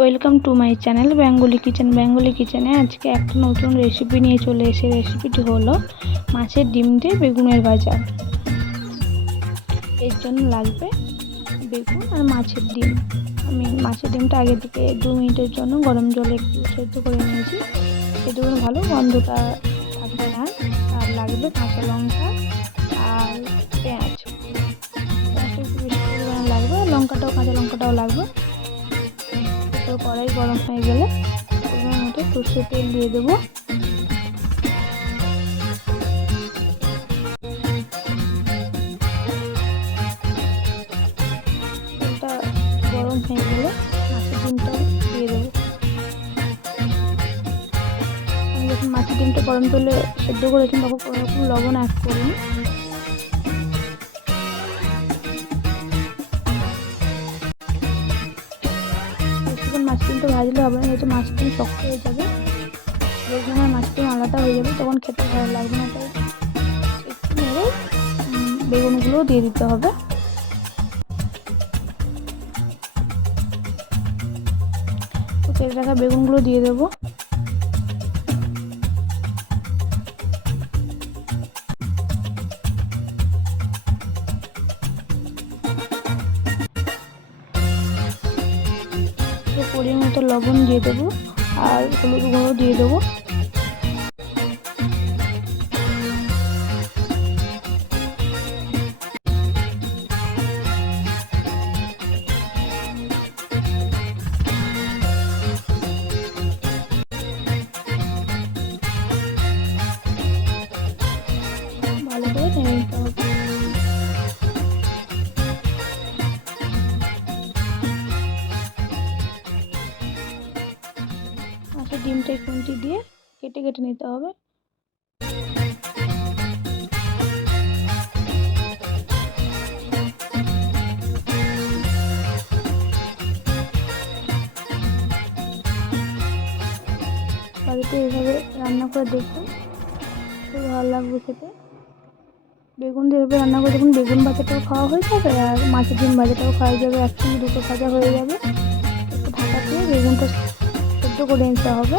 Welcome to my channel Bengali কিচেনে আজকে একটা নতুন রেসিপি নিয়ে চলে এসে রেসিপিটি হলো মাছের ডিম দিয়ে বেগুনের ভাজা। এর জন্য লাগবে বেগুন আর মাছের ডিম। আমি মাছের ডিমটা আগে থেকে 2 মিনিটের জন্য গরম জলে একটু সেদ্ধ করে নিয়েছি, সেদ্ধ করে ভালো গন্ধটা থাকবে না। আর লাগবে কাঁচা লঙ্কা আর পেঁয়াজ, পেঁয়াজটা একটু বেশি পরিমাণে লাগবে, আর কাঁচা লঙ্কাটাও লাগবে। কড়াই গরম হয়ে গেলে পরিমাণ মতো সরষের তেল দিয়ে দেবো। তেলটা গরম হয়ে গেলে মাছের ডিমটা দিয়ে দেবো। আমি যখন মাছের ডিমটা গরম তেলে সেদ্ধ করেছি তখন কোনো রকম লবণ অ্যাড করিনি। মাছের ডিমটা ভাজলে হবে না, যেহেতু মাছের ডিম শক্ত হয়ে যাবে, যখন মাছের ডিম আলাদা হয়ে যাবে তখন খেতে ভালো লাগবে না। তাই একটু নেড়ে বেগুনগুলোও দিয়ে দিতে হবে। তো কেটে রাখা বেগুনগুলো দিয়ে দেবো। পরিমাণ মতো লবণ দিয়ে দেবো আর হলুদ গুঁড়ো দিয়ে দেবো। ভালো করে নেড়ে নিতে হবে। মাছের ডিমটা খুন্তি দিয়ে কেটে কেটে নিতে হবে। বাড়িতে এইভাবে রান্না করে দেখুন, খুব ভালো লাগবে খেতে। বেগুন দিয়ে এভাবে রান্না করে দেখুন, বেগুন ভাজাটাও খাওয়া হয়ে যাবে আর মাছের ডিম ভাজাটাও খাওয়া যাবে, একসঙ্গে দুটো ভাজা হয়ে যাবে। একটু ঢাকা দিয়ে বেগুনটা সেদ্ধ করে নিতে হবে।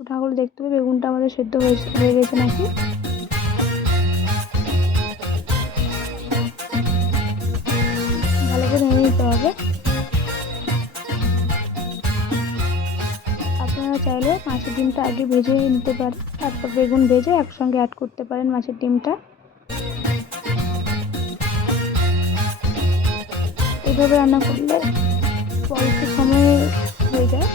ঢাকা করে দেখতে হবে বেগুনটা আমাদের সেদ্ধ হয়ে গেছে নাকি। ভালো করে নেড়ে নিতে হবে। আপনারা চাইলে মাছের ডিমটা আগে ভেজে নিতে পারেন, তারপর বেগুন ভেজে একসঙ্গে অ্যাড করতে পারেন মাছের ডিমটা। এভাবে রান্না করলে অল্প সময়ে হয়ে যায়।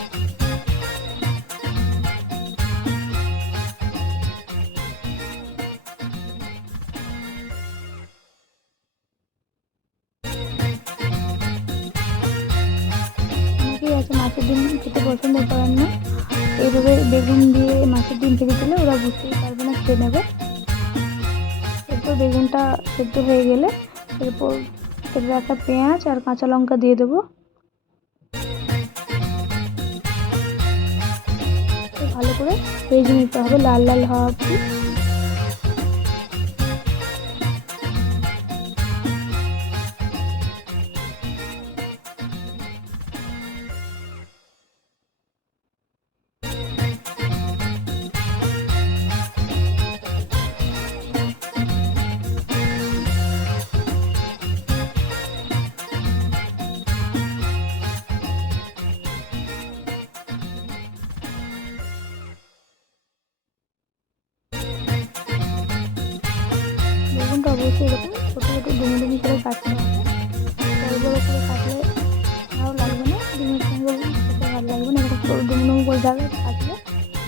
অনেকেই আছে মাছের ডিম খেতে পছন্দ করেন না, এইভাবে বেগুন দিয়ে মাছের ডিম ভেজে দিলে ওরা বুঝতেই পারবে না, খেয়ে নেবে। এরপর বেগুনটা সেদ্ধ হয়ে গেলে এরপর কেটে রাখা পেঁয়াজ আর কাঁচা লঙ্কা দিয়ে দেবো। ভালো করে ভেজে নিতে হবে লাল লাল হওয়া অবধি। বেগুনটা অবশ্যই এরকম ছোটো ছোটো ডুমডুমি করে কাটতে হবে, বড় বড় করে কাটলে ভালো লাগবে না, ডিমের সঙ্গে খেতে ভালো লাগবে না। এরকম ছোটো ডুমডুমি করে কাটলে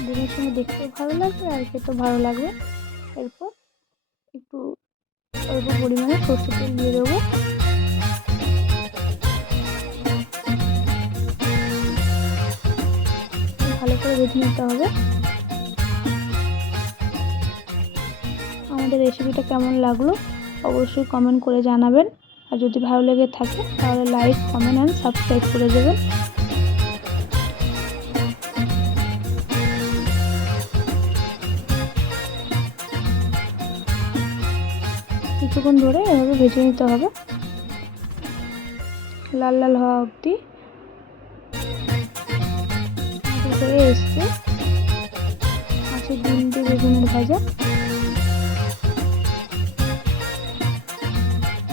ডিমের সঙ্গে দেখতেও ভালো লাগবে আর খেতেও ভালো লাগবে। এরপর একটু অল্প পরিমাণে সরষের তেল দিয়ে দেবো। ভালো করে ভেজে নিতে হবে। আমাদের রেসিপিটা কেমন লাগলো অবশ্যই কমেন্ট করে জানাবেন, আর যদি ভালো লেগে থাকে তাহলে লাইক, কমেন্ট অ্যান্ড সাবস্ক্রাইব করে দেবেন। কিছুক্ষণ ধরে এভাবে ভেজে নিতে হবে, লাল লাল হওয়া অবধি। হয়ে এসছে মাছের ডিম দিয়ে বেগুনের ভাজা।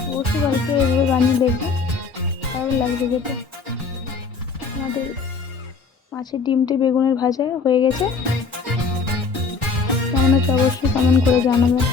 অবশ্যই বাড়িতে এভাবে বানিয়ে দেখবেন, ভালো লাগবে খেতে। আমাদের মাছের ডিমটি বেগুনের ভাজা হয়ে গেছে। কেমন হচ্ছে অবশ্যই কমেন্ট করে জানাবেন।